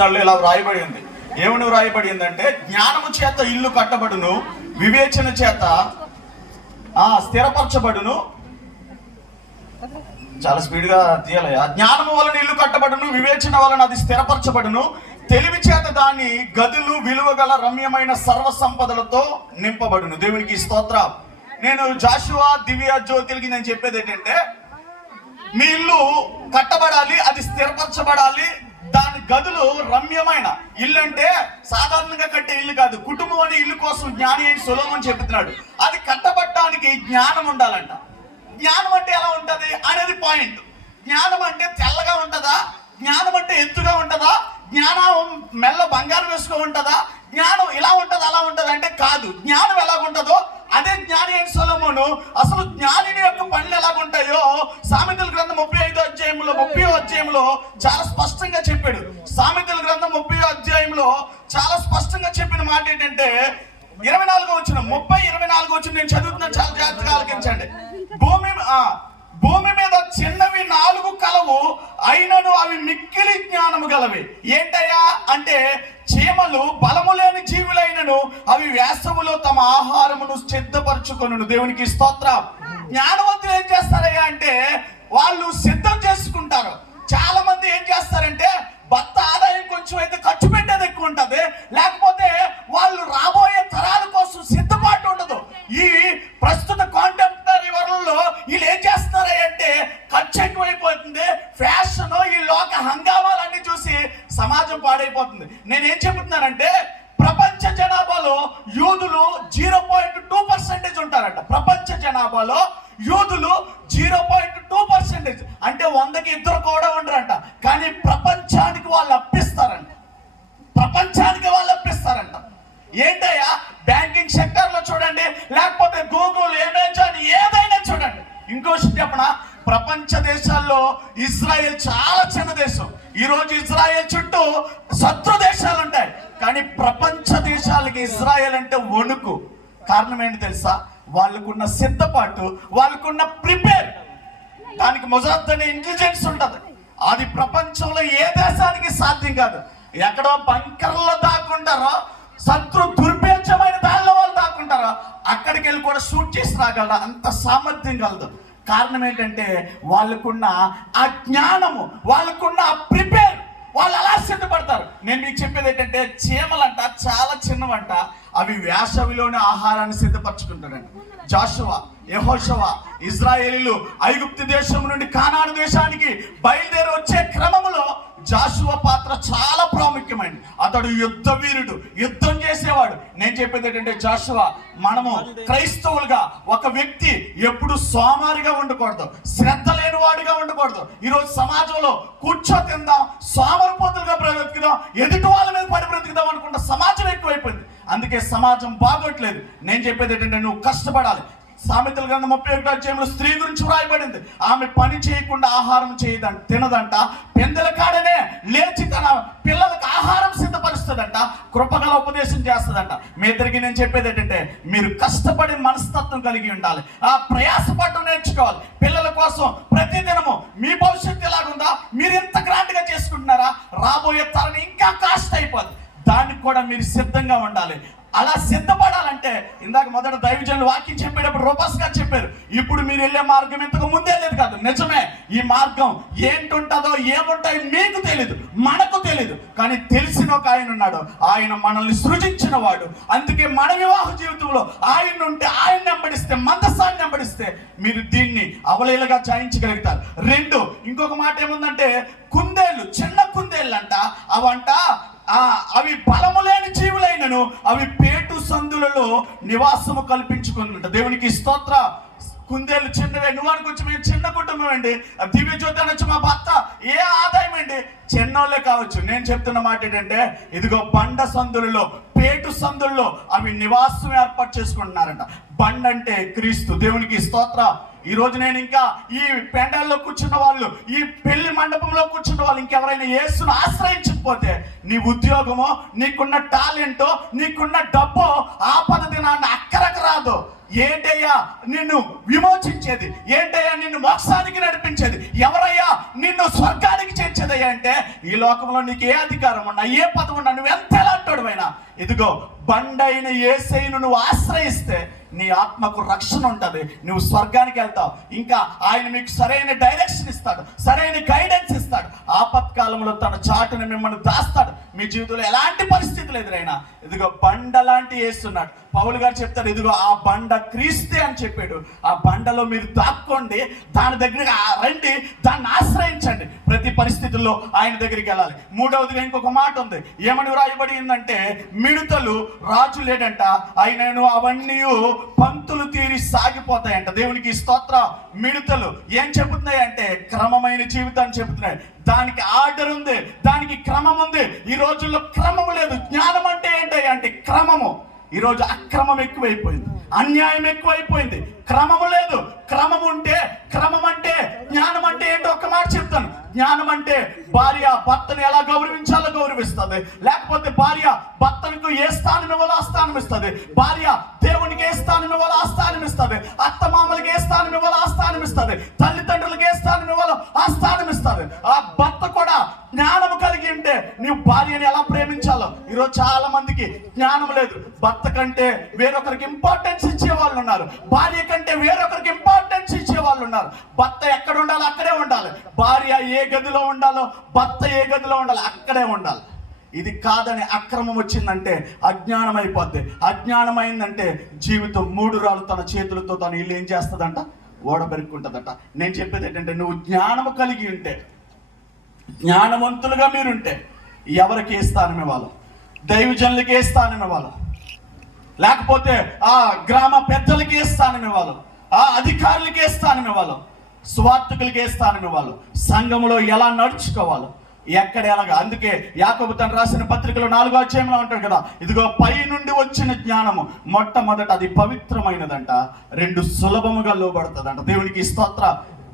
వచనాల్లో ఇలా వ్రాయబడి ఉంది. ఏమని వ్రాయబడి ఉందంటే, జ్ఞానము చేత ఇల్లు కట్టబడును, వివేచన చేత స్థిరపరచబడును. చాలా స్పీడ్గా తీయాలి. జ్ఞానము వలన ఇల్లు కట్టబడును, వివేచన వలన అది స్థిరపరచబడును, తెలివి చేత దాని గదులు విలువగల రమ్యమైన సర్వ సంపదలతో నింపబడును. దేవునికి స్తోత్రం. నేను జాషువా దివ్య జ్యోతిలకి నేను చెప్పేది ఏంటంటే, మీ ఇల్లు కట్టబడాలి, అది స్థిరపరచబడాలి. దాని గదులు రమ్యమైన ఇల్లు అంటే సాధారణంగా కట్టే ఇల్లు కాదు. కుటుంబం అనే ఇల్లు కోసం జ్ఞాని అయిన సొలొమోను చెబుతున్నాడు. అది కట్టబడటానికి జ్ఞానం ఉండాలంట. జ్ఞానం అంటే ఎలా ఉంటది అనేది పాయింట్. జ్ఞానం అంటే తెల్లగా ఉంటుందా? జ్ఞానం అంటే ఎత్తుగా ఉంటుందా? జ్ఞానం మెల్ల బంగారం వేసుకో ఉంటుందా? జ్ఞానం ఇలా ఉంటుంది అలా ఉంటుంది అంటే కాదు. జ్ఞానం ఎలాగుంటుందో అదే జ్ఞాని అయిన సొలొమోను అసలు జ్ఞానిని యొక్క పనులు ఎలాగుంటాయో సామెతల గ్రంథం 35వ అధ్యాయంలో చాలా స్పష్టంగా చెప్పాడు. సామెతల గ్రంథం 30వ అధ్యాయంలో చాలా స్పష్టంగా చెప్పిన మాట ఏంటంటే 24వ వచనం, 24వ వచనం నేను చదువుతున్నాను, చాలా జాగ్రత్తగా ఆలకించండి. భూమి మీద చిన్నవి 4 కలవు, అయినను అవి మిక్కిలి జ్ఞానము గలవి. ఏంటయ్యా అంటే, చీమలు బలము లేని జీవులైనను అవి వేసవులో తమ ఆహారమును సిద్ధపరచుకొనును. దేవునికి స్తోత్రం. జ్ఞానవంతులు ఏం చేస్తారయ్యా అంటే, వాళ్ళు సిద్ధం చేసుకుంటారు. చాలా మంది ఏం చేస్తారంటే, భర్త ఆదాయం కొంచెం అయితే ఖర్చు పెట్టేది ఎక్కువ ఉంటుంది, లేకపోతే వాళ్ళు రాబోయే తరాల కోసం సిద్ధపాటు ఉండదు. ఈ ప్రస్తుత కాంటెంపరీ వరల్డ్లో వీళ్ళు ఏం చేస్తున్నారంటే, ఖర్చు ఎక్కువైపోతుంది, ఫ్యాషన్, ఈ లోక హంగామాలన్నీ చూసి సమాజం పాడైపోతుంది. నేనేం చెబుతున్నానంటే, ప్రపంచ జనాభాలో యూదులు 0.2% ఉంటారంట. ప్రపంచ జనాభాలో యూదులు 0.2%, అంటే 100కి 2 కూడా ఉండరంట. కానీ ప్రపంచానికి వాళ్ళు అప్పిస్తారంట. ఏంటయ్యా, బ్యాంకింగ్ సెక్టర్లో చూడండి, లేకపోతే గూగుల్, అమెజాన్, ఏదైనా చూడండి. ఇంకో విషయం చెప్పనా, ప్రపంచ దేశాల్లో ఇజ్రాయెల్ చాలా చిన్న దేశం. ఈరోజు ఇజ్రాయెల్ చుట్టూ శత్రు దేశాలు ఉంటాయి, కానీ ప్రపంచ దేశాలకి ఇజ్రాయెల్ అంటే వణుకు. కారణం ఏంటి తెలుసా? వాళ్ళకున్న సిద్ధపాటు, వాళ్ళకున్న ప్రిపేర్, దానికి మొజాద్ అనే ఇంటెలిజెన్స్ ఉంటుంది. అది ప్రపంచంలో ఏ దేశానికి సాధ్యం కాదు. ఎక్కడో బంకర్లో దాక్కుంటారో, శత్రు దుర్భేద్యమైన దానిలో వాళ్ళు దాక్కుంటారో, అక్కడికి వెళ్ళి కూడా షూట్ చేసి రాగలరు. అంత సామర్థ్యం కలదు. కారణం ఏంటంటే, వాళ్ళకున్న ఆ జ్ఞానము, వాళ్ళకున్న ఆ ప్రిపేర్, వాళ్ళు అలా సిద్ధపడతారు. నేను మీకు చెప్పేది ఏంటంటే, చీమలంట చాలా చిన్నవంట, అవి వేసవిలోని ఆహారాన్ని సిద్ధపరచుకుంటారంట. జాషువా, యెహోషువ, ఇజ్రాయేలీలు ఐగుప్తు దేశం నుండి కానాను దేశానికి బయలుదేరి వచ్చే క్రమంలో జాషువా పాత్ర చాలా ప్రాముఖ్యమైనది. అతడు యుద్ధ వీరుడు, యుద్ధం చేసేవాడు. నేను చెప్పేది ఏంటంటే, జాషువా, మనము క్రైస్తవులుగా ఒక వ్యక్తి ఎప్పుడు సోమారిగా ఉండకూడదు, శ్రద్ధ లేని వాడిగా ఉండకూడదు. ఈరోజు సమాజంలో కూర్చో తిందాం, సోమరిపోతులుగా బ్రతుకుదాం, ఎదుటి వాళ్ళ మీద పడి బ్రతుకుదాం అనుకుంటే సమాజం ఎక్కువైపోయింది. అందుకే సమాజం బాగోట్లేదు. నేను చెప్పేది ఏంటంటే, నువ్వు కష్టపడాలి. సామెతల గ్రంథం 31వ అధ్యాయంలో స్త్రీ గురించి వ్రాయబడింది. ఆమె పని చేయకుండా ఆహారం తినదంట, పెందెల కాడనే లేచి తన పిల్లలకు ఆహారం సిద్ధపరుస్తుందంట, కృపగల ఉపదేశం చేస్తుందంట. మీ ఇద్దరికి నేను చెప్పేది ఏంటంటే, మీరు కష్టపడి మనస్తత్వం కలిగి ఉండాలి, ఆ ప్రయాసపడడం నేర్చుకోవాలి. పిల్లల కోసం ప్రతిదినము మీ భవిష్యత్తు ఎలాగుందా, మీరు ఎంత గ్రాండ్గా చేసుకుంటున్నారా, రాబోయే తరం ఇంకా కాస్ట్ అయిపోద్ది. దానికి కూడా మీరు సిద్ధంగా ఉండాలి. అలా సిద్ధపడాలంటే, ఇందాక మొదట దైవజనులు వాక్యం చెప్పేటప్పుడు రూపాస్ గారు చెప్పారు, ఇప్పుడు మీరు వెళ్ళే మార్గం ఇంతకు ముందే లేదు కాదు. నిజమే, ఈ మార్గం ఏంటుంటుందో ఏముంటాయో మీకు తెలీదు, మనకు తెలీదు, కానీ తెలిసిన ఒక ఆయన ఉన్నాడు. ఆయన మనల్ని సృజించిన వాడు. అందుకే మన వివాహ జీవితంలో ఆయన ఉంటే, ఆయన వెంబడిస్తే, మందసాన్ని వెంబడిస్తే మీరు దీన్ని అవలీలగా జాయించగలుగుతారు. 2, ఇంకొక మాట ఏముందంటే, కుందేళ్ళు, చిన్న కుందేళ్ళు అంట, అవి బలము లేని జీవులైనను అవి పేటు సందులలో నివాసము కల్పించుకున్నట. దేవునికి స్తోత్ర. కుందేళ్ళు చిన్నవే. నువ్వు కొంచెం మేము చిన్న కుటుంబం అండి, దివ్య జ్యోతి అనొచ్చు, మా భర్త ఏ ఆదాయం అండి, చిన్నోళ్ళే కావచ్చు. నేను చెప్తున్న మాట ఏంటంటే, ఇదిగో బండ సందులలో, పేటు సందుల్లో అవి నివాసం ఏర్పాటు చేసుకుంటున్నారంట. బండ అంటే క్రీస్తు. దేవునికి స్తోత్ర. ఈ రోజు నేను ఇంకా ఈ పెండల్లో కూర్చున్న వాళ్ళు, ఈ పెళ్లి మండపంలో కూర్చున్న వాళ్ళు, ఇంకెవరైనా యేసును ఆశ్రయించకపోతే, నీ ఉద్యోగమో, నీకున్న టాలెంటో, నీకున్న డబ్బో ఆపద దినాన్ని అక్కరకు రాదు. ఏంటయ్యా నిన్ను విమోచించేది? ఏంటయ్యా నిన్ను మోక్షానికి నడిపించేది? ఎవరయ్యా నిన్ను స్వర్గానికి చేర్చేదయ్యా అంటే, ఈ లోకంలో నీకు ఏ అధికారం ఉన్నా, ఏ పదవి ఉన్నా, నువ్వు ఎంత ఎలాంటోడువైనా, ఇదిగో బండైన యేసయ్యను నువ్వు ఆశ్రయిస్తే నీ ఆత్మకు రక్షణ ఉంటుంది, నువ్వు స్వర్గానికి వెళ్తావు. ఇంకా ఆయన మీకు సరైన డైరెక్షన్ ఇస్తాడు, సరైన గైడెన్స్ ఇస్తాడు. ఆపత్కాలంలో తన చాటును మిమ్మల్ని దాస్తాడు. మీ జీవితంలో ఎలాంటి పరిస్థితులు ఎదురైనా ఇదిగో బండ లాంటి వేస్తున్నాడు. పౌలు గారు చెప్తాడు, ఇదిగో ఆ బండ క్రీస్తే అని చెప్పాడు. ఆ బండలో మీరు దాక్కోండి, దాని దగ్గరికి రండి, దాన్ని ఆశ్రయించండి. ప్రతి పరిస్థితుల్లో ఆయన దగ్గరికి వెళ్ళాలి. మూడవదిగా ఇంకొక మాట ఉంది. ఏమని వ్రాయబడిందంటే, మిడతలు రాజు లేడంట, ఆయనను అవన్నీ పంతులు తీరి సాగిపోతాయంట. దేవునికి స్తోత్రం. మిడతలు ఏం చెబుతున్నాయి అంటే క్రమమైన జీవితాన్ని చెబుతున్నాయి. దానికి ఆర్డర్ ఉంది, దానికి క్రమం ఉంది. ఈ రోజుల్లో క్రమము లేదు. జ్ఞానం అంటే ఏంటి అంటే క్రమము. ఈరోజు అక్రమం ఎక్కువైపోయింది, అన్యాయం ఎక్కువైపోయింది, క్రమము లేదు. క్రమం ఉంటే, క్రమం అంటే జ్ఞానం అంటే ఏంటో ఒక మాట చెప్తాను. జ్ఞానం అంటే భార్య భర్తను ఎలా గౌరవించాలో గౌరవిస్తుంది, లేకపోతే భార్య భర్తకు ఏ స్థానం ఇవ్వాలో ఆ స్థానం ఇస్తుంది, భార్య దేవునికి ఏ స్థానం ఇవ్వాలో ఆ స్థానం ఇస్తుంది, అత్త మామలకి ఏ స్థానం ఇవ్వాలో ఆ స్థానం ఇస్తుంది, తల్లిదండ్రులకి ఏ స్థానం ఇవ్వాలో ఆ స్థానం ఇస్తుంది. ఆ భర్త కూడా జ్ఞానం కలిగి ఉంటే నీవు భార్యని ఎలా ప్రేమించాలో. ఈరోజు చాలా మందికి జ్ఞానం లేదు. భర్త కంటే వేరొకరికి ఇంపార్టెన్స్ ఇచ్చే వాళ్ళు ఉన్నారు, భార్య కంటే వేరొకరికి ఇంపార్టెన్స్ ఇచ్చే వాళ్ళు ఉన్నారు. భర్త ఎక్కడ ఉండాలో అక్కడే ఉండాలి, భార్య ఏ గదిలో ఉండాలో భర్త ఏ గదిలో ఉండాలి అక్కడే ఉండాలి. ఇది కాదని అక్రమం వచ్చిందంటే అజ్ఞానం అయిపోద్ది. అజ్ఞానం అయిందంటే జీవితం మూడు రాళ్ళు తన చేతులతో తను ఇల్లు ఏం చేస్తుందంట, ఓడబెరుక్కుంటుందట. నేను చెప్పేది ఏంటంటే, నువ్వు జ్ఞానము కలిగి ఉంటే, జ్ఞానవంతులుగా మీరుంటే ఎవరికి ఏ స్థానం ఇవ్వాలి? దైవజనులకి ఏ స్థానం ఇవ్వాలి, లేకపోతే ఆ గ్రామ పెద్దలకి ఏ స్థానం ఇవ్వాలి, ఆ అధికారులకి ఏ స్థానం ఇవ్వాలి, స్వార్థకులకి ఏ స్థానం ఇవ్వాలి, సంఘములో ఎలా నడుచుకోవాలి, ఎక్కడ ఎలాగా. అందుకే యాకోబు తను రాసిన పత్రికలో 4వ అధ్యాయంలో ఉంటాడు కదా, ఇదిగో పై నుండి వచ్చిన జ్ఞానము మొట్టమొదట అది పవిత్రమైనదంట, 2 సులభముగా లోబడుతుందంట. దేవునికి స్తోత్ర.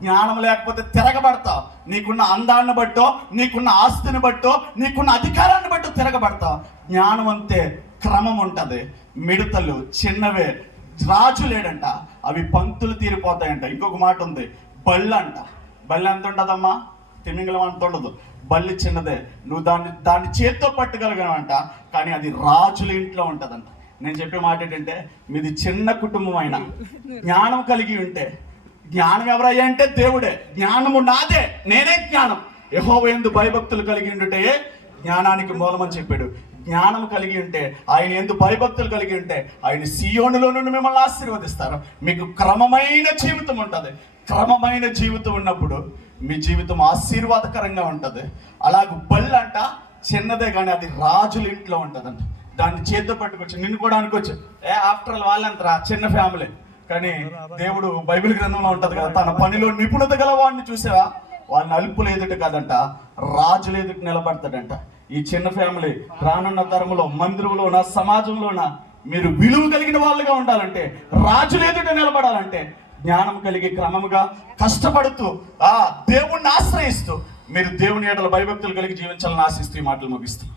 జ్ఞానం లేకపోతే తిరగబడతావు. నీకున్న అందాన్ని బట్టో, నీకున్న ఆస్తిని బట్టో, నీకున్న అధికారాన్ని బట్టో తిరగబడతావు. జ్ఞానం అంతే క్రమం ఉంటుంది. మిడతలు చిన్నవే, రాజు లేడంట, అవి పంక్తులు తీరిపోతాయంట. ఇంకొక మాట ఉంది, బళ్ళు అంట. బళ్ళు ఎంత ఉంటుందమ్మా? తిమింగలం అంత ఉండదు. బల్లి చిన్నదే, నువ్వు దాన్ని చేత్తో పట్టగలగమంట, కానీ అది రాజుల ఇంట్లో ఉంటుందంట. నేను చెప్పే మాట ఏంటంటే, మీది చిన్న కుటుంబం అయినా జ్ఞానం కలిగి ఉంటే, జ్ఞానం ఎవరయ్యా అంటే దేవుడే. జ్ఞానము నాదే, నేనే జ్ఞానం. యెహోవా యందు భయభక్తులు కలిగి ఉంటే జ్ఞానానికి మూలమని చెప్పాడు. జ్ఞానం కలిగి ఉంటే, ఆయన యందు భయభక్తులు కలిగి ఉంటే, ఆయన సియోనులో నుండి మిమ్మల్ని ఆశీర్వదిస్తారు. మీకు క్రమమైన జీవితం ఉంటుంది. క్రమమైన జీవితం ఉన్నప్పుడు మీ జీవితం ఆశీర్వాదకరంగా ఉంటుంది. అలాగే బళ్ళు అంట చిన్నదే, కానీ అది రాజుల ఇంట్లో ఉంటుందంట. దాన్ని చేతితో పట్టుకోవచ్చు. నిన్ను కూడా అనుకోవచ్చు, ఆఫ్టర్ ఆల్ వాళ్ళంతరా చిన్న ఫ్యామిలీ. కానీ దేవుడు బైబిల్ గ్రంథంలో ఉంటుంది కదా, తన పనిలో నిపుణత గల వాడిని చూసావా, వాళ్ళని అల్పులు ఎదుట కాదంట, రాజుల ఎదుట నిలబడతాడంట. ఈ చిన్న ఫ్యామిలీ రానున్న తరములో మందిరంలోన సమాజంలోన మీరు విలువ కలిగిన వాళ్ళుగా ఉండాలంటే, రాజుల ఎదుట నిలబడాలంటే, జ్ఞానం కలిగి క్రమముగా కష్టపడుతూ దేవుణ్ణి ఆశ్రయిస్తూ మీరు దేవుని ఎడల భయభక్తులు కలిగి జీవించాలని ఆశిస్తూ ఈ మాటలు ముగిస్తాం.